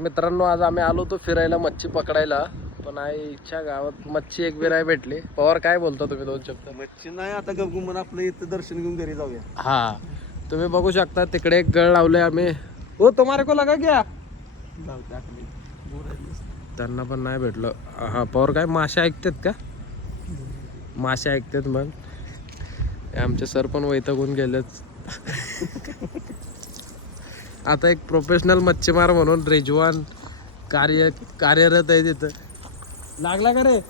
मित्रांनो, आज आम्ही आलो तो फिरायला मच्छी पकडायला, पण आईच्या गावात मच्छी एक बी नाही भेटली. पवार काय बोलता तुम्ही दोन शब्द? मच्छी नाही, आता गपगुमन आपलं इथं दर्शन घेऊन घरी जाऊया. हा, तुम्ही बघू शकता तिकडे एक गळ लावले आम्ही. हो, तुम्हारे को लगा क्या? त्यांना पण नाही भेटलं. हा, पवार काय मासे ऐकतात का? मासे ऐकतात मग. आमचे सर पण वैतागून गेलेच. आता एक प्रोफेशनल मच्छीमार म्हणून रिजवान कार्यरत आहे तिथं. लागला का रे?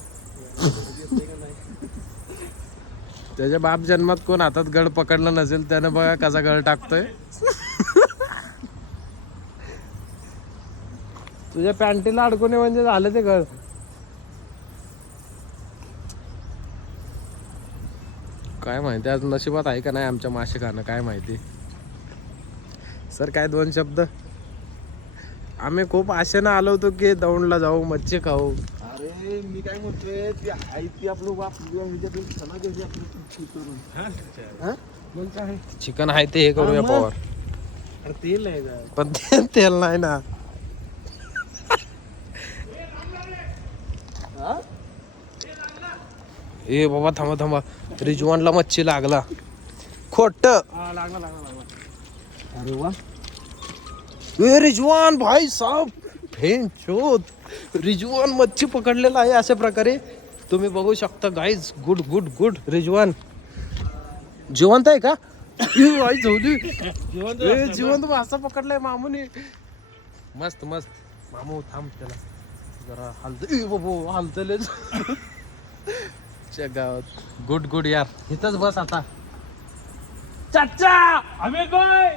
त्याच्या बाप जन्मात कोण हातात गळ पकडला नसेल त्यानं बघा कसा गळ टाकतोय. तुझ्या पॅन्टीला अडकून म्हणजे झालं ते गळ. काय माहिती आज नशिबात आहे का नाही आमच्या मासे खाणं, काय माहिती. सर काय दोन शब्द? आम्ही खूप आशेनं आलो होतो की दौंडला जाऊ, मच्छी खाऊ. अरे मी काय म्हणतोय, ती आहे ती आपलं खाना घ्यायची आपलं. मग काय चिकन आहे ते हे करूया पवार. अरे तेल नाही का? पण तेल नाही ना. ए बाबा थांबा थांबा, रिजवानला मच्छी लागला. खोट. लागला. अरे वा, ए रिजवान भाई साहब, फेंचोद. रिजवान मच्छी पकडलेला आहे अशा प्रकारे तुम्ही बघू शकता guys. Good good good. Rizwan जिवंत आहे का? आई झोली. जिवंत मासा पकडलाय मामूने. मस्त मस्त. मामू थांब, त्याला जरा हालतलेच. गावात गुड गुड यार. इथंच बस आता. चाचा आम्ही काय